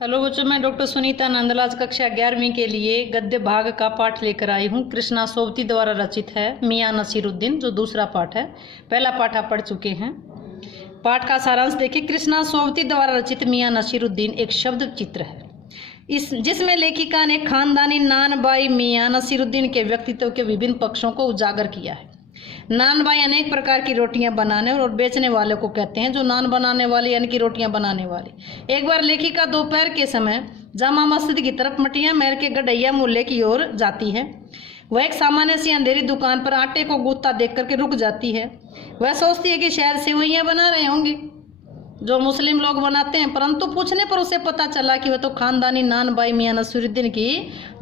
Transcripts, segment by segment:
Hello बच्चों, मैं doctor Sunita नंदलाज कक्षा 11वीं के लिए गद्य भाग का पाठ लेकर आई हूँ। कृष्णा सोबती द्वारा रचित है मियां नसीरुद्दीन, जो दूसरा पाठ है। पहला पाठ आप पढ़ चुके हैं। पाठ का सारांश देखिए। कृष्णा सोबती द्वारा रचित मियां नसीरुद्दीन एक शब्द चित्र है जिसमें लेखिका ने खानदानी नानबाई मियां नसीरुद्दीन के व्यक्तित्व के विभिन्न पक्षों को उजागर किया है। नानबाई अनेक प्रकार की रोटियां बनाने और बेचने वाले को कहते हैं, जो नान बनाने वाले यानी कि रोटियां बनाने वाले। एक बार लेखिका दोपहर के समय जामा मस्जिद की तरफ मटिया महर के गडैया मुल्ले की ओर जाती है। वह एक सामान्य सी अंधेरी दुकान पर आटे को गूंथता देख करके रुक जाती है। वह सोचती है कि शायद सेवइयां बना रहे होंगे, जो मुस्लिम लोग बनाते हैं, परंतु पूछने पर उसे पता चला कि वह तो खानदानी नानबाई मियां नसीरुद्दीन की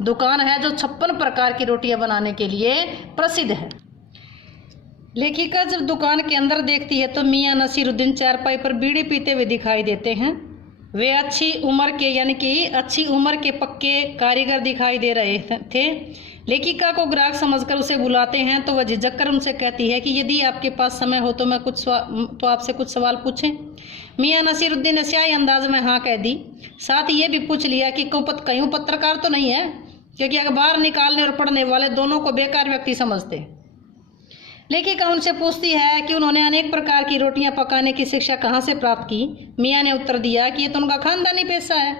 दुकान है, जो 56 प्रकार की रोटियां बनाने के लिए प्रसिद्ध है। लेखिका जब दुकान के अंदर देखती है तो मियां नसीरुद्दीन चारपाई पर बीड़ी पीते हुए दिखाई देते हैं। वे अच्छी उम्र के यानी कि अच्छी उम्र के पक्के कारीगर दिखाई दे रहे थे। लेखिका को ग्राहक समझकर उसे बुलाते हैं तो वह झिझक कर उनसे कहती है कि यदि आपके पास समय हो तो मैं आपसे कुछ सवाल पूछें। मियां नसीरुद्दीन ने स्याही अंदाज में हाँ कह दी। साथ ये भी पूछ लिया कि कहीं पत्रकार तो नहीं है, क्योंकि अखबार निकालने और पढ़ने वाले दोनों को बेकार व्यक्ति समझते हैं। लेखिका उनसे पूछती है कि उन्होंने अनेक प्रकार की रोटियां पकाने की शिक्षा कहाँ से प्राप्त की। मियां ने उत्तर दिया कि ये तो उनका खानदानी पेशा है।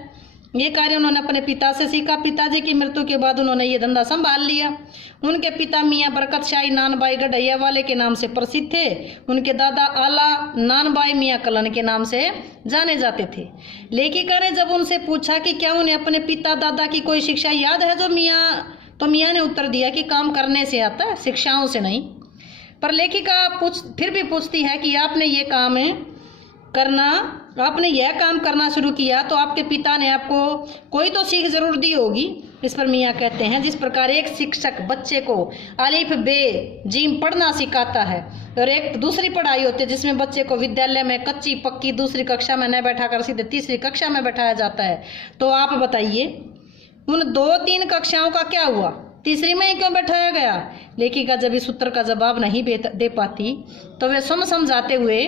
ये कार्य उन्होंने अपने पिता से सीखा। पिताजी की मृत्यु के बाद उन्होंने ये धंधा संभाल लिया। उनके पिता मियां बरकत शाही नानबाई गडैया वाले के नाम से प्रसिद्ध थे। उनके दादा आला नानबाई मियां कलन के नाम से जाने जाते थे। लेखिका ने जब उनसे पूछा कि क्या उन्हें अपने पिता दादा की कोई शिक्षा याद है मियां ने उत्तर दिया कि काम करने से आता है, शिक्षाओं से नहीं। पर लेखिका फिर भी पूछती है कि आपने यह काम करना शुरू किया तो आपके पिता ने आपको कोई तो सीख जरूर दी होगी। इस पर मियां कहते हैं, जिस प्रकार एक शिक्षक बच्चे को अलिफ बे जीम पढ़ना सिखाता है और एक दूसरी पढ़ाई होती है जिसमें बच्चे को विद्यालय में कच्ची पक्की दूसरी कक्षा में न बैठाकर सीधे तीसरी कक्षा में बैठाया जाता है, तो आप बताइए उन 2-3 कक्षाओं का क्या हुआ, तीसरी में ही क्यों बैठाया गया। लेखिका जब इस उत्तर का जवाब नहीं दे पाती तो वे समझाते हुए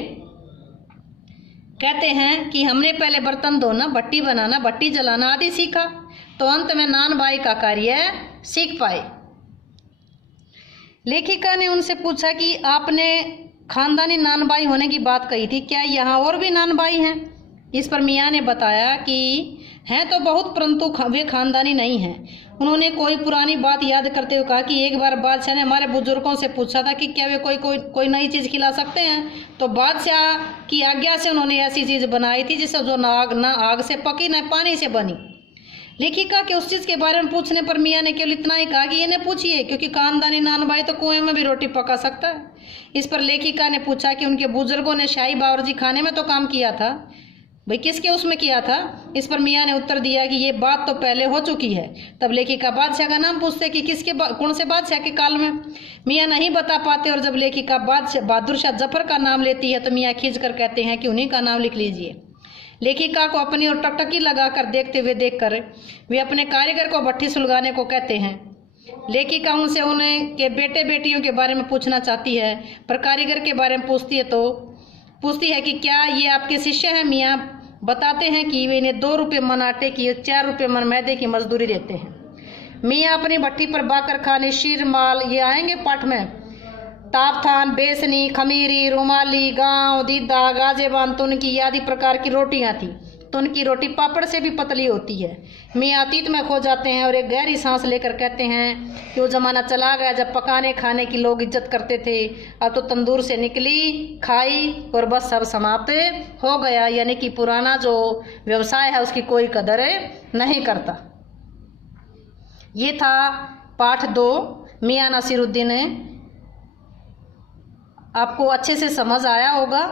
कहते हैं कि हमने पहले बर्तन धोना, भट्टी बनाना, भट्टी जलाना आदि सीखा, तो अंत में नानबाई का कार्य सीख पाए। लेखिका ने उनसे पूछा कि आपने खानदानी नानबाई होने की बात कही थी, क्या यहाँ और भी नानबाई हैं। इस पर मियां ने बताया कि हैं तो बहुत, परंतु वे खानदानी नहीं हैं। उन्होंने कोई पुरानी बात याद करते हुए कहा कि एक बार बादशाह ने हमारे बुजुर्गों से पूछा था कि क्या वे कोई नई चीज़ खिला सकते हैं, तो बादशाह की आज्ञा से उन्होंने ऐसी चीज़ बनाई थी जिससे जो ना आग से पकी न पानी से बनी। लेखिका के उस चीज़ के बारे में पूछने पर मियां ने केवल इतना ही कहा कि इन्हें पूछिए, क्योंकि खानदानी नानबाई तो कुएं में भी रोटी पका सकता है। इस पर लेखिका ने पूछा कि उनके बुजुर्गों ने शाही बावर्ची खाने में तो काम किया था, भाई किसके उसमें किया था। इस पर मियां ने उत्तर दिया कि ये बात तो पहले हो चुकी है। तब लेखिका बादशाह का नाम पूछते कि कौन से बादशाह के काल में। मियां नहीं बता पाते और जब लेखिका बहादुर शाह जफर का नाम लेती है तो मियां खींच कर कहते हैं कि उन्हीं का नाम लिख लीजिए। लेखिका को अपनी ओर टकटकी लगाकर देखते हुए देखकर वे अपने कारीगर को भट्टी सुलगाने को कहते हैं। लेखिका उनसे उनके बेटे बेटियों के बारे में पूछना चाहती है, पर कारीगर के बारे में पूछती है कि क्या ये आपके शिष्य हैं। मियां बताते हैं कि वे इन्हें 2 रुपये मन आटे की 4 रुपये मन मैदे की मजदूरी देते हैं। मियां अपनी भट्टी पर बाकर खाने, शीर माल ये आएंगे पाठ में, तापथान, बेसनी, खमीरी, रुमाली, गांव, दीदा, गाजेबान, तुनकी आदि प्रकार की रोटियां थी। तुनकी रोटी पापड़ से भी पतली होती है। मियां अतीत में खो जाते हैं और एक गहरी सांस लेकर कहते हैं कि वो ज़माना चला गया जब पकाने खाने की लोग इज्जत करते थे। अब तो तंदूर से निकली, खाई और बस सब समाप्त हो गया, यानी कि पुराना जो व्यवसाय है उसकी कोई कदर नहीं करता। ये था पाठ 2 मियां नसीरुद्दीन। आपको अच्छे से समझ आया होगा।